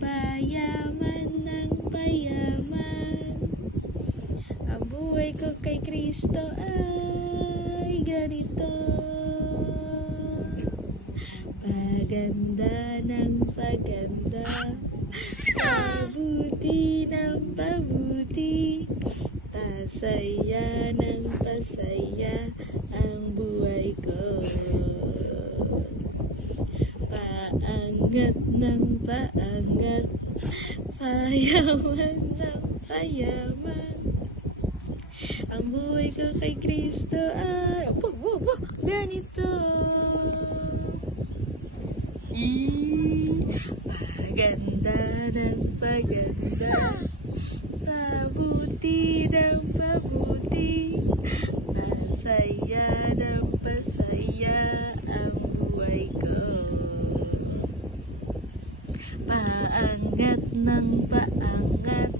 payaman ng payaman. Ang buhay ko kay Kristo ay ganito. Paganda ng paganda, pabuti ng pabuti, pasaya ng pasaya ang buhay ko. Paangat ng paangat, payaman ng payaman. Ang buhay ko kay Kristo ay ganito. Paganda ng paganda, pabuti ng pabuti, pasaya ng pasaya ang buhay ko. Paangat ng paangat,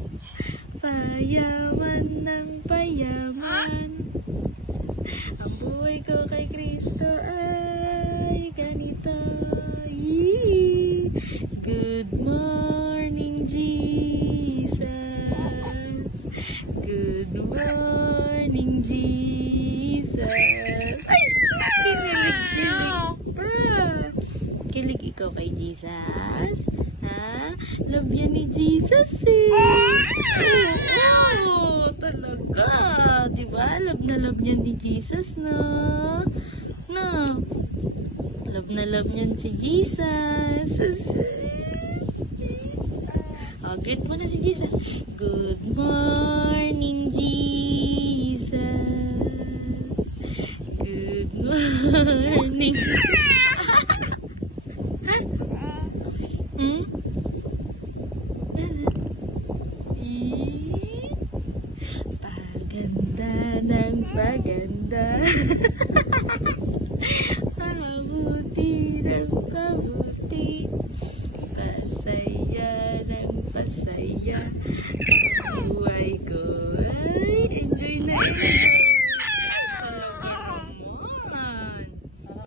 payaman ng payaman. Ang buhay ko kay Kristo ay ganito. Good morning, Jesus. Good morning, Jesus. Ay, kilig ikaw kay Jesus. Ha? Love yan ni Jesus eh. Oo, talaga. Diba? Love na love yan ni Jesus, no? No? Love na love niyan si Jesus. Oh, greet mo na si Jesus. Good morning, Jesus. Good morning. Paganda ng paganda.